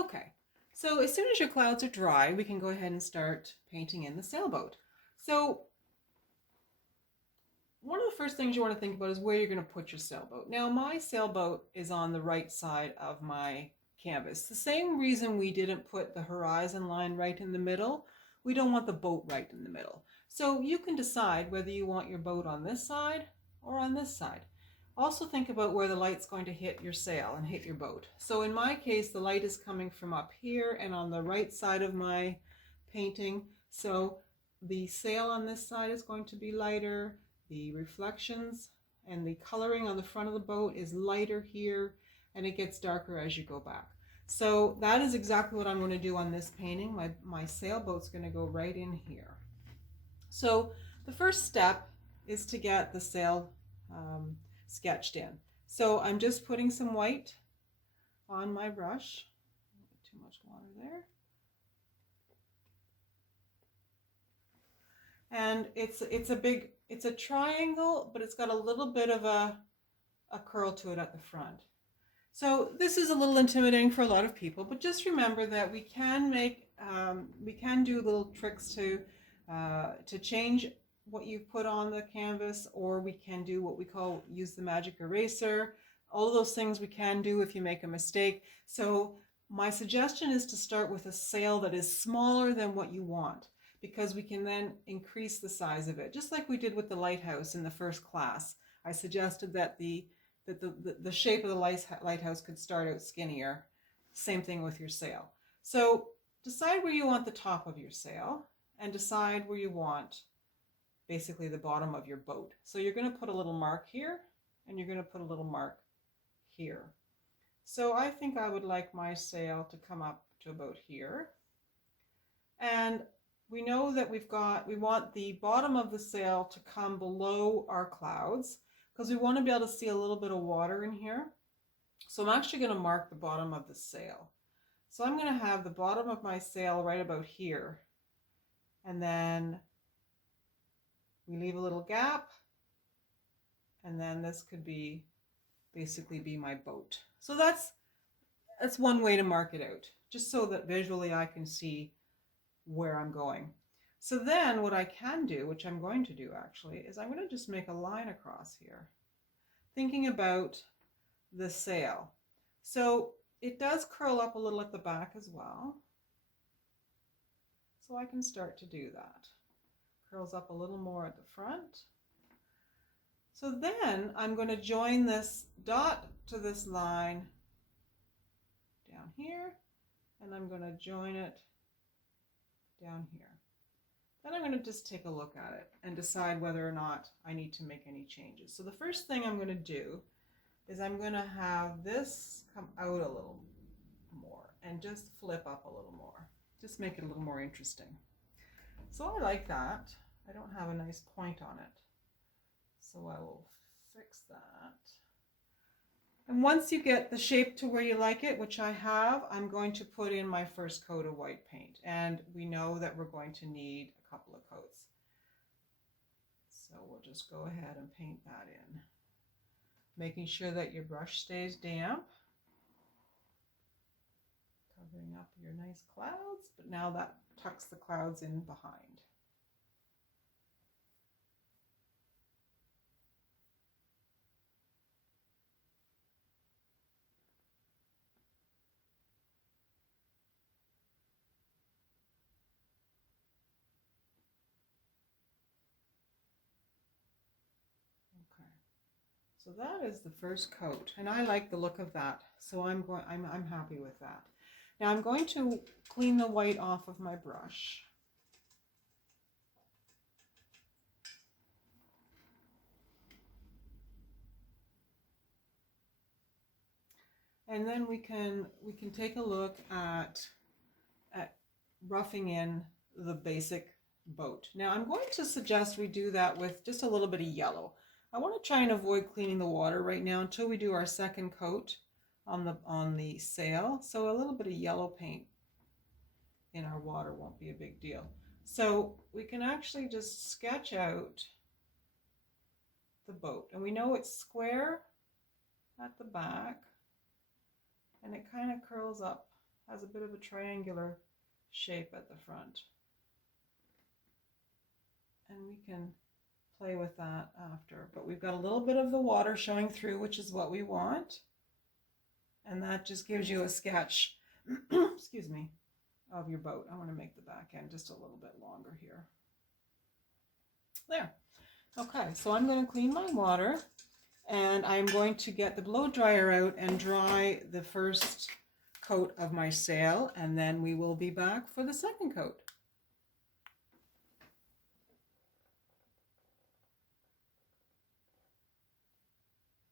Okay, so as soon as your clouds are dry, we can go ahead and start painting in the sailboat. So one of the first things you want to think about is where you're going to put your sailboat. Now, my sailboat is on the right side of my canvas. The same reason we didn't put the horizon line right in the middle, we don't want the boat right in the middle. So you can decide whether you want your boat on this side or on this side. Also think about where the light's going to hit your sail and hit your boat. So in my case, the light is coming from up here and on the right side of my painting. So the sail on this side is going to be lighter. The reflections and the coloring on the front of the boat is lighter here, and it gets darker as you go back. So that is exactly what I'm going to do on this painting. My sailboat's going to go right in here. So the first step is to get the sail sketched in. So I'm just putting some white on my brush. Too much water there. And it's a triangle, but it's got a little bit of a curl to it at the front. So this is a little intimidating for a lot of people, but just remember that we can do little tricks to change what you put on the canvas, or we can do what we call use the magic eraser. All of those things we can do if you make a mistake. So my suggestion is to start with a sail that is smaller than what you want, because we can then increase the size of it. Just like we did with the lighthouse in the first class. I suggested that the shape of the lighthouse could start out skinnier. Same thing with your sail. So decide where you want the top of your sail and decide where you want basically the bottom of your boat. So you're going to put a little mark here and you're going to put a little mark here. So I think I would like my sail to come up to about here. And we know that we want the bottom of the sail to come below our clouds, because we want to be able to see a little bit of water in here. So I'm actually going to mark the bottom of the sail. So I'm going to have the bottom of my sail right about here. And then we leave a little gap. And then this could basically be my boat. So that's one way to mark it out, just so that visually I can see where I'm going. So then what I can do, which I'm going to do actually, is I'm going to just make a line across here, thinking about the sail. So it does curl up a little at the back as well. So I can start to do that. Curls up a little more at the front. So then I'm going to join this dot to this line down here, and I'm going to join it down here. Then I'm going to just take a look at it and decide whether or not I need to make any changes. So the first thing I'm going to do is I'm going to have this come out a little more and just flip up a little more. Just make it a little more interesting. So I like that. I don't have a nice point on it. So I will fix that. And once you get the shape to where you like it, which I have, I'm going to put in my first coat of white paint. And we know that we're going to need a couple of coats. So we'll just go ahead and paint that in. Making sure that your brush stays damp. Covering up your nice clouds, but now that tucks the clouds in behind. So that is the first coat, and I like the look of that. So I'm happy with that. Now I'm going to clean the white off of my brush. And then we can take a look at roughing in the basic boat. Now I'm going to suggest we do that with just a little bit of yellow. I want to try and avoid cleaning the water right now until we do our second coat on the sail. So a little bit of yellow paint in our water won't be a big deal. So we can actually just sketch out the boat. And we know it's square at the back, and it kind of curls up has a bit of a triangular shape at the front. And we can play with that after, but we've got a little bit of the water showing through, which is what we want. And that just gives you a sketch, excuse me, of your boat. I want to make the back end just a little bit longer here. There. Okay, so I'm going to clean my water, and I'm going to get the blow dryer out and dry the first coat of my sail, and then we will be back for the second coat.